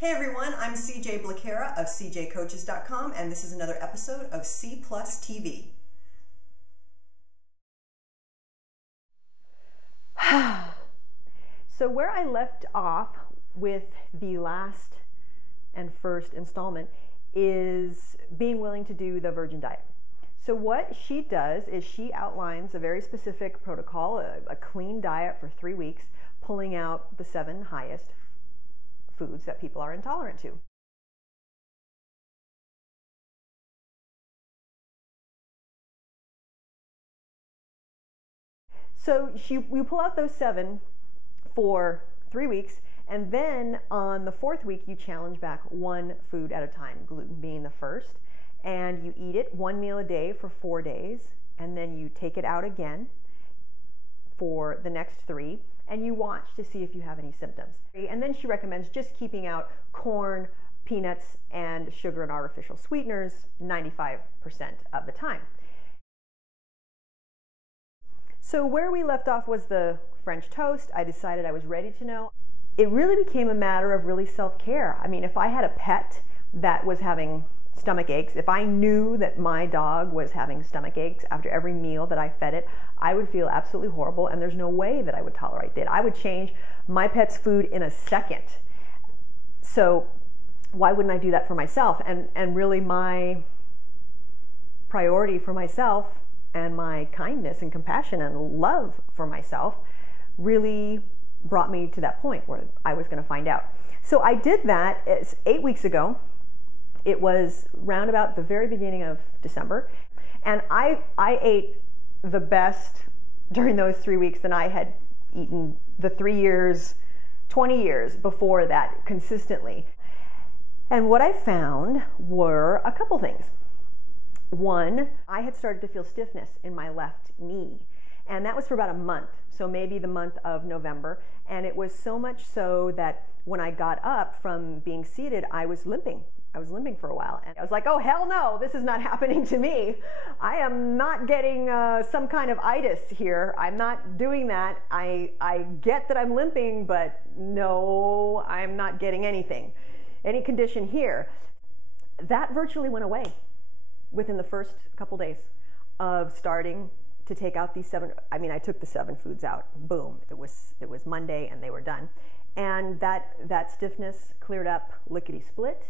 Hey everyone, I'm CJ Blaquera of CJCoaches.com, and this is another episode of C Plus TV. So where I left off with the last and first installment is being willing to do the virgin diet. So what she does is she outlines a very specific protocol, a clean diet for 3 weeks, pulling out the 7 highest foods that people are intolerant to. So you pull out those 7 for 3 weeks, and then on the 4th week you challenge back 1 food at a time, gluten being the first, and you eat it 1 meal a day for 4 days, and then you take it out again for the next 3, and you watch to see if you have any symptoms. And then she recommends just keeping out corn, peanuts, and sugar and artificial sweeteners 95% of the time. So where we left off was the French toast. I decided I was ready to know. It really became a matter of really self-care. I mean, if I had a pet that was having stomach aches, if I knew that my dog was having stomach aches after every meal that I fed it, I would feel absolutely horrible, and there's no way that I would tolerate that. I would change my pet's food in a second. So why wouldn't I do that for myself? And really my priority for myself and my kindness and compassion and love for myself really brought me to that point where I was going to find out. So I did that 8 weeks ago. It was round about the very beginning of December, and I ate the best during those 3 weeks than I had eaten the 20 years before that consistently. And what I found were a couple things. One, I had started to feel stiffness in my left knee, and that was for about a month, so maybe the month of November, and it was so much so that when I got up from being seated, I was limping. I was limping for a while, and I was like, oh hell no, this is not happening to me. I am not getting some kind of itis here. I'm not doing that. I get that I'm limping, but no, I'm not getting anything, any condition here. That virtually went away within the first couple days of starting to take out these 7. I mean, I took the 7 foods out. Boom, it was Monday, and they were done, and that stiffness cleared up lickety split.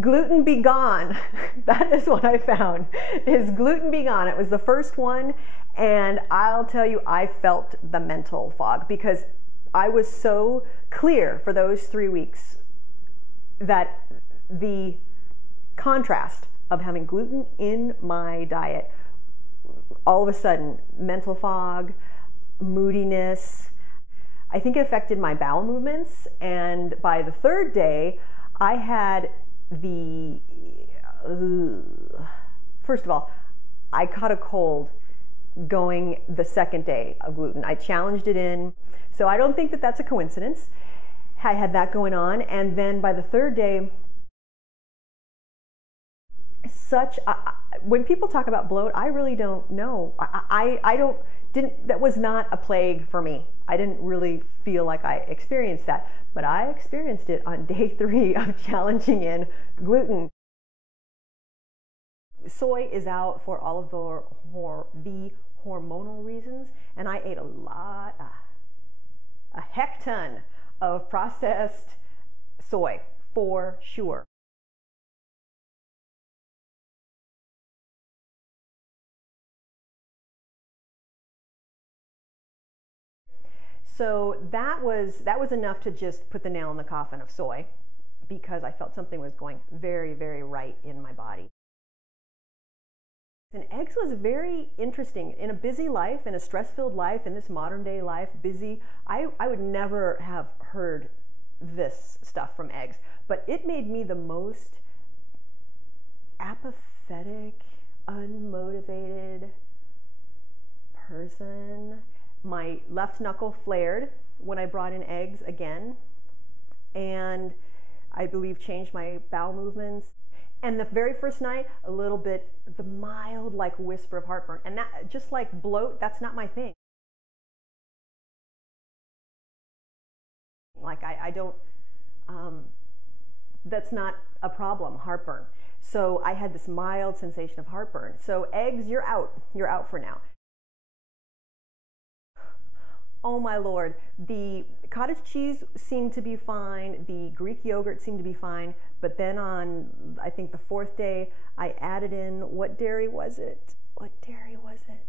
Gluten be gone. That is what I found, is gluten be gone. It was the first one, and I'll tell you, I felt the mental fog because I was so clear for those 3 weeks that the contrast of having gluten in my diet, all of a sudden, mental fog, moodiness, I think it affected my bowel movements, and by the 3rd day, I had first of all, I caught a cold going the 2nd day of gluten. I challenged it in, so I don't think that that's a coincidence. I had that going on, and then by the 3rd day, when people talk about bloat, I really don't know. That was not a plague for me. I didn't really feel like I experienced that, but I experienced it on day 3 of challenging in gluten. Soy is out for all of the hormonal reasons, and I ate a heck ton of processed soy for sure. So that was enough to just put the nail in the coffin of soy, because I felt something was going very, very right in my body. And eggs was very interesting. In a busy life, in a stress-filled life, in this modern day life, busy, I would never have heard this stuff from eggs, but it made me the most apathetic, unmotivated person. My left knuckle flared when I brought in eggs again, and I believe changed my bowel movements. And the very first night, a little bit, the mild like whisper of heartburn, and that, just like bloat, that's not my thing. Like I don't, that's not a problem, heartburn. So I had this mild sensation of heartburn. So eggs, you're out for now. Oh my Lord, the cottage cheese seemed to be fine, the Greek yogurt seemed to be fine, but then on, I think the 4th day, I added in, what dairy was it? What dairy was it?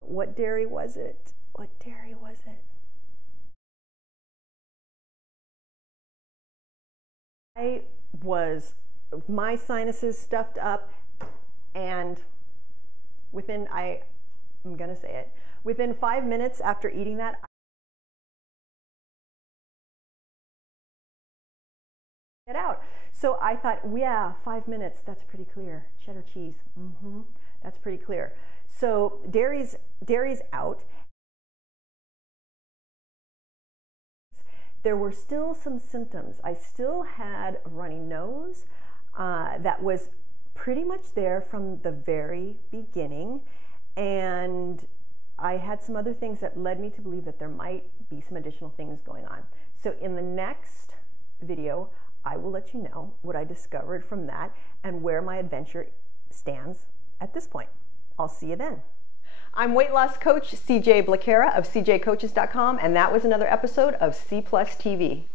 What dairy was it? What dairy was it? My sinuses stuffed up, and I'm gonna say it, within 5 minutes after eating that, get out. So I thought, yeah, 5 minutes, that's pretty clear. Cheddar cheese, that's pretty clear. So dairy's out. There were still some symptoms. I still had a runny nose that was pretty much there from the very beginning, and I had some other things that led me to believe that there might be some additional things going on. So in the next video, I will let you know what I discovered from that and where my adventure stands at this point. I'll see you then. I'm weight loss coach CJ Blaquera of CJCoaches.com, and that was another episode of C+ TV.